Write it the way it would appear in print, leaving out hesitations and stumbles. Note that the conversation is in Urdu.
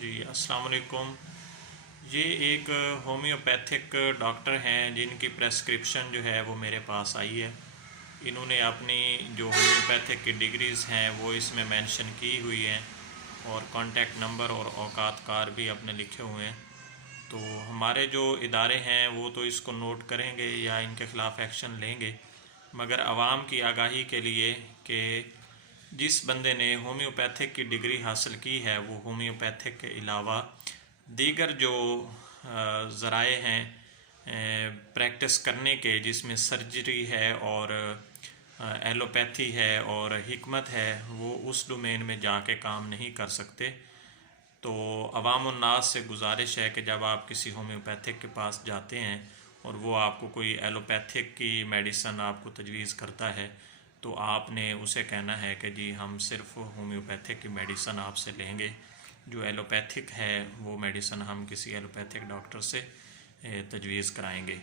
جی السلام علیکم۔ یہ ایک ہومیوپیتھک ڈاکٹر ہیں جن کی پریسکرپشن جو ہے وہ میرے پاس آئی ہے۔ انہوں نے اپنی جو ہومیوپیتھک کی ڈگریز ہیں وہ اس میں مینشن کی ہوئی ہیں اور کانٹیکٹ نمبر اور اوقات کار بھی اپنے لکھے ہوئے ہیں۔ تو ہمارے جو ادارے ہیں وہ تو اس کو نوٹ کریں گے یا ان کے خلاف ایکشن لیں گے، مگر عوام کی آگاہی کے لیے کہ جس بندے نے ہومیوپیتھک کی ڈگری حاصل کی ہے وہ ہومیوپیتھک کے علاوہ دیگر جو ذرائع ہیں پریکٹس کرنے کے، جس میں سرجری ہے اور ایلوپیتھی ہے اور حکمت ہے، وہ اس ڈومین میں جا کے کام نہیں کر سکتے۔ تو عوام الناس سے گزارش ہے کہ جب آپ کسی ہومیوپیتھک کے پاس جاتے ہیں اور وہ آپ کو کوئی ایلوپیتھک کی میڈیسن آپ کو تجویز کرتا ہے تو آپ نے اسے کہنا ہے کہ جی ہم صرف ہومیوپیتھک کی میڈیسن آپ سے لیں گے، جو ایلوپیتھک ہے وہ میڈیسن ہم کسی ایلوپیتھک ڈاکٹر سے تجویز کرائیں گے۔